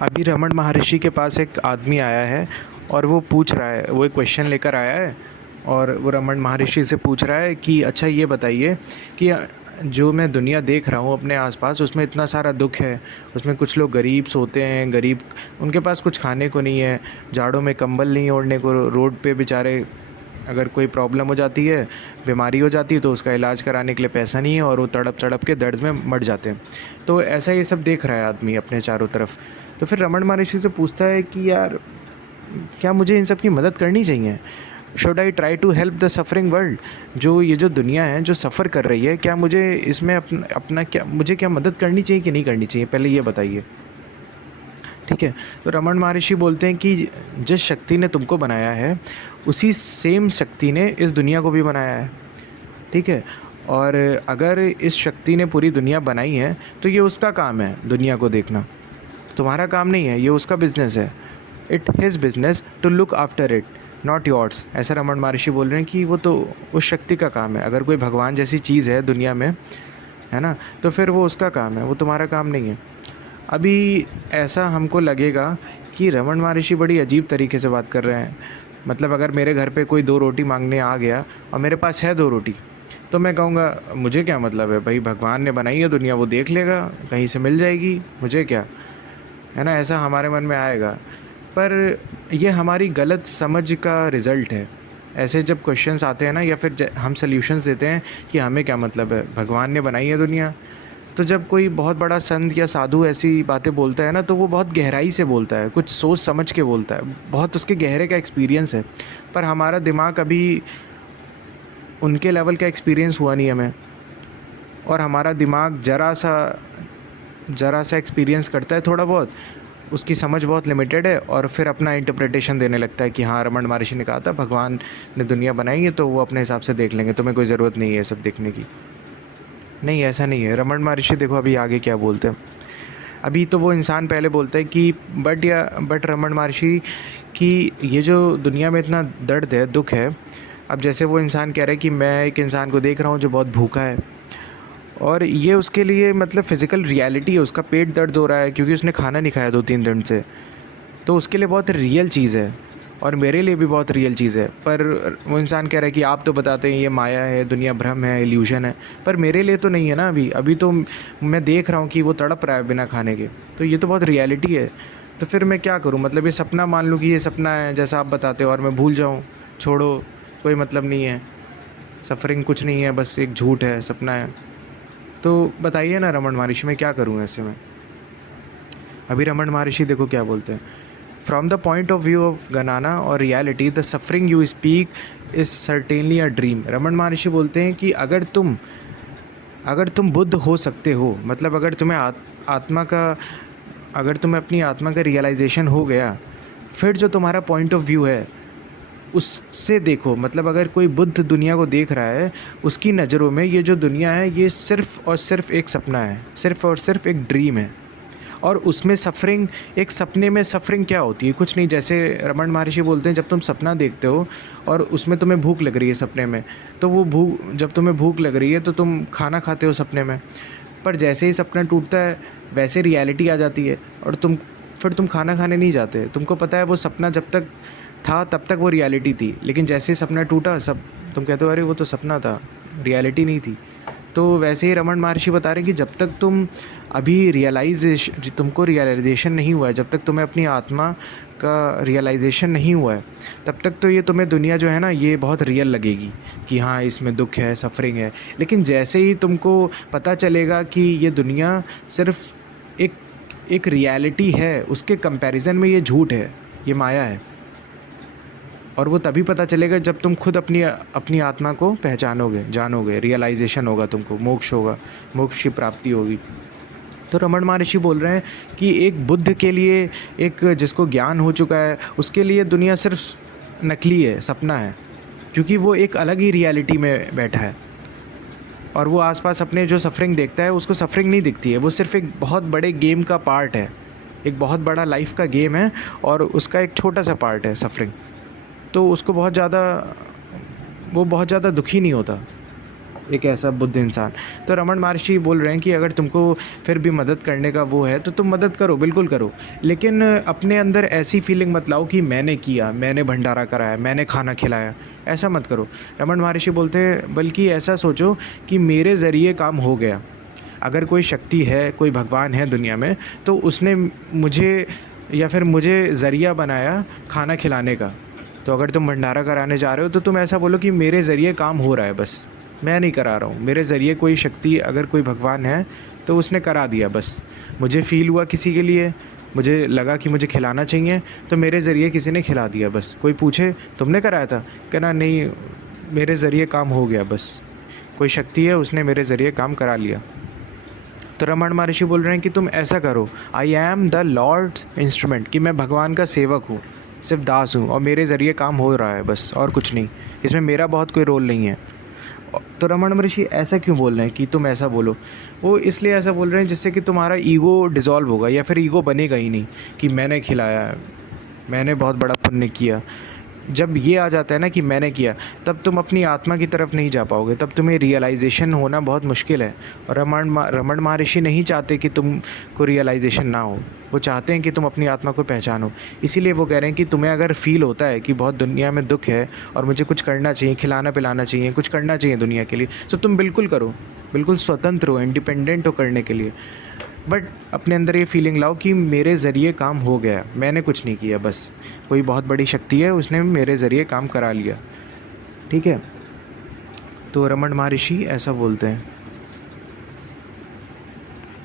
अभी रमन महर्षि के पास एक आदमी आया है और वो पूछ रहा है, वो एक क्वेश्चन लेकर आया है और वो रमन महर्षि से पूछ रहा है कि अच्छा ये बताइए कि जो मैं दुनिया देख रहा हूँ अपने आसपास, उसमें इतना सारा दुख है। उसमें कुछ लोग गरीब सोते हैं, गरीब, उनके पास कुछ खाने को नहीं है, जाड़ों में कंबल नहीं ओढ़ने को, रोड पे बेचारे अगर कोई प्रॉब्लम हो जाती है, बीमारी हो जाती है तो उसका इलाज कराने के लिए पैसा नहीं है और वो तड़प तड़प के दर्द में मर जाते हैं। तो ऐसा ये सब देख रहा है आदमी अपने चारों तरफ। तो फिर रमन महर्षि से पूछता है कि यार, क्या मुझे इन सब की मदद करनी चाहिए? Should I try to help the suffering world? जो ये जो दुनिया है जो सफ़र कर रही है, क्या मुझे इसमें अपना क्या, मुझे क्या मदद करनी चाहिए कि नहीं करनी चाहिए, पहले ये बताइए। ठीक है। तो रमन महर्षि बोलते हैं कि जिस शक्ति ने तुमको बनाया है, उसी सेम शक्ति ने इस दुनिया को भी बनाया है। ठीक है। और अगर इस शक्ति ने पूरी दुनिया बनाई है तो ये उसका काम है दुनिया को देखना, तुम्हारा काम नहीं है, ये उसका बिजनेस है। It his business to look after it, not yours. ऐसा रमन महर्षि बोल रहे हैं कि वो तो उस शक्ति का काम है। अगर कोई भगवान जैसी चीज़ है दुनिया में, है ना, तो फिर वो उसका काम है, वो तुम्हारा काम नहीं है। अभी ऐसा हमको लगेगा कि रमन महर्षि बड़ी अजीब तरीके से बात कर रहे हैं। मतलब अगर मेरे घर पे कोई 2 रोटी मांगने आ गया और मेरे पास है 2 रोटी, तो मैं कहूँगा मुझे क्या मतलब है भाई, भगवान ने बनाई है दुनिया, वो देख लेगा, कहीं से मिल जाएगी, मुझे क्या, है ना, ऐसा हमारे मन में आएगा। पर ये हमारी गलत समझ का रिज़ल्ट है। ऐसे जब क्वेश्चंस आते हैं ना, या फिर हम सॉल्यूशंस देते हैं कि हमें क्या मतलब है, भगवान ने बनाई है दुनिया, तो जब कोई बहुत बड़ा संत या साधु ऐसी बातें बोलता है ना, तो वो बहुत गहराई से बोलता है, कुछ सोच समझ के बोलता है, बहुत उसके गहरे का एक्सपीरियंस है। पर हमारा दिमाग अभी उनके लेवल का एक्सपीरियंस हुआ नहीं हमें, और हमारा दिमाग ज़रा सा एक्सपीरियंस करता है थोड़ा बहुत, उसकी समझ बहुत लिमिटेड है, और फिर अपना इंटरप्रिटेशन देने लगता है कि हाँ, रमन महर्षि ने कहा था भगवान ने दुनिया बनाई है तो वो अपने हिसाब से देख लेंगे, तुम्हें कोई ज़रूरत नहीं है ये सब देखने की। नहीं, ऐसा नहीं है। रमन महर्षि देखो अभी आगे क्या बोलते हैं। अभी तो वो इंसान पहले बोलता है कि बट रमन महर्षि कि ये जो दुनिया में इतना दर्द है, दुख है। अब जैसे वो इंसान कह रहा है कि मैं एक इंसान को देख रहा हूँ जो बहुत भूखा है, और ये उसके लिए मतलब फ़िज़िकल रियलिटी है, उसका पेट दर्द हो रहा है क्योंकि उसने खाना नहीं खाया 2-3 दिन से। तो उसके लिए बहुत रियल चीज़ है, और मेरे लिए भी बहुत रियल चीज़ है। पर वो इंसान कह रहा है कि आप तो बताते हैं ये माया है, दुनिया भ्रम है, इल्यूशन है, पर मेरे लिए तो नहीं है ना। अभी तो मैं देख रहा हूँ कि वो तड़प रहा है बिना खाने के, तो ये तो बहुत रियलिटी है। तो फिर मैं क्या करूँ? मतलब ये सपना मान लूँ कि ये सपना है जैसा आप बताते हो, और मैं भूल जाऊँ, छोड़ो, कोई मतलब नहीं है, सफरिंग कुछ नहीं है, बस एक झूठ है, सपना है। तो बताइए ना रमन महर्षि, मैं क्या करूँ ऐसे में? अभी रमन महर्षि देखो क्या बोलते हैं। From the point of view of गनाना और reality, the suffering you speak is certainly a dream. Raman Maharshi बोलते हैं कि अगर तुम बुद्ध हो सकते हो, मतलब अगर तुम्हें आत्मा का, अगर तुम्हें अपनी आत्मा का रियलाइजेशन हो गया, फिर जो तुम्हारा पॉइंट ऑफ व्यू है उससे देखो। मतलब अगर कोई बुद्ध दुनिया को देख रहा है, उसकी नज़रों में ये जो दुनिया है ये सिर्फ़ और सिर्फ एक सपना है, सिर्फ़ और सिर्फ एक ड्रीम है। और उसमें सफरिंग, एक सपने में सफरिंग क्या होती है? कुछ नहीं। जैसे रमन महर्षि बोलते हैं, जब तुम सपना देखते हो और उसमें तुम्हें भूख लग रही है सपने में, तो वो जब तुम्हें भूख लग रही है तो तुम खाना खाते हो सपने में। पर जैसे ही सपना टूटता है वैसे रियलिटी आ जाती है, और फिर तुम खाना खाने नहीं जाते। तुमको पता है वो सपना जब तक था तब तक वो रियलिटी थी, लेकिन जैसे ही सपना टूटा, सब तुम कहते हो अरे वो तो सपना था, रियलिटी नहीं थी। तो वैसे ही रमन महर्षि बता रहे हैं कि जब तक तुमको रियलाइजेशन नहीं हुआ है, जब तक तुम्हें अपनी आत्मा का रियलाइजेशन नहीं हुआ है, तब तक तो ये तुम्हें दुनिया जो है ना, ये बहुत रियल लगेगी कि हाँ इसमें दुख है, सफरिंग है। लेकिन जैसे ही तुमको पता चलेगा कि ये दुनिया सिर्फ एक रियलिटी है, उसके कंपैरिजन में ये झूठ है, ये माया है, और वो तभी पता चलेगा जब तुम खुद अपनी आत्मा को पहचानोगे, जानोगे, रियलाइजेशन होगा, तुमको मोक्ष होगा, मोक्ष की प्राप्ति होगी। तो रमन महर्षि बोल रहे हैं कि एक बुद्ध के लिए, एक जिसको ज्ञान हो चुका है, उसके लिए दुनिया सिर्फ नकली है, सपना है, क्योंकि वो एक अलग ही रियलिटी में बैठा है। और वो आसपास अपने जो सफरिंग देखता है, उसको सफरिंग नहीं दिखती है, वो सिर्फ एक बहुत बड़े गेम का पार्ट है, एक बहुत बड़ा लाइफ का गेम है, और उसका एक छोटा सा पार्ट है सफरिंग। तो उसको वो बहुत ज़्यादा दुखी नहीं होता। एक ऐसा बुद्ध इंसान। तो रमन महर्षि बोल रहे हैं कि अगर तुमको फिर भी मदद करने का वो है तो तुम मदद करो, बिल्कुल करो, लेकिन अपने अंदर ऐसी फीलिंग मत लाओ कि मैंने किया, मैंने भंडारा कराया, मैंने खाना खिलाया, ऐसा मत करो। रमन महर्षि बोलते हैं बल्कि ऐसा सोचो कि मेरे ज़रिए काम हो गया। अगर कोई शक्ति है, कोई भगवान है दुनिया में, तो उसने मुझे या फिर मुझे ज़रिया बनाया खाना खिलाने का। तो अगर तुम भंडारा कराने जा रहे हो तो तुम ऐसा बोलो कि मेरे ज़रिए काम हो रहा है, बस मैं नहीं करा रहा हूँ, मेरे ज़रिए कोई शक्ति, अगर कोई भगवान है तो उसने करा दिया। बस मुझे फ़ील हुआ किसी के लिए, मुझे लगा कि मुझे खिलाना चाहिए तो मेरे ज़रिए किसी ने खिला दिया। बस कोई पूछे तुमने कराया था, कहना नहीं, मेरे ज़रिए काम हो गया, बस कोई शक्ति है उसने मेरे ज़रिए काम करा लिया। तो रमन महर्षि बोल रहे हैं कि तुम ऐसा करो, I am the lord's instrument, कि मैं भगवान का सेवक हूँ, सिर्फ दास हूँ और मेरे ज़रिए काम हो रहा है, बस और कुछ नहीं, इसमें मेरा बहुत कोई रोल नहीं है। तो रमन महर्षि ऐसा क्यों बोल रहे हैं कि तुम ऐसा बोलो? वो इसलिए ऐसा बोल रहे हैं जिससे कि तुम्हारा ईगो डिज़ोल्व होगा, या फिर ईगो बनेगा ही नहीं कि मैंने खिलाया, मैंने बहुत बड़ा पुण्य किया। जब ये आ जाता है ना कि मैंने किया, तब तुम अपनी आत्मा की तरफ नहीं जा पाओगे, तब तुम्हें रियलाइजेशन होना बहुत मुश्किल है। और रमन महर्षि नहीं चाहते कि तुमको रियलाइजेशन ना हो, वो चाहते हैं कि तुम अपनी आत्मा को पहचानो। इसीलिए वो कह रहे हैं कि तुम्हें अगर फ़ील होता है कि बहुत दुनिया में दुख है और मुझे कुछ करना चाहिए, खिलाना पिलाना चाहिए, कुछ करना चाहिए दुनिया के लिए, तो तुम बिल्कुल करो, बिल्कुल स्वतंत्र हो, इंडिपेंडेंट हो करने के लिए। बट अपने अंदर ये फीलिंग लाओ कि मेरे ज़रिए काम हो गया, मैंने कुछ नहीं किया, बस कोई बहुत बड़ी शक्ति है उसने मेरे ज़रिए काम करा लिया। ठीक है, तो रमन महर्षि ऐसा बोलते हैं।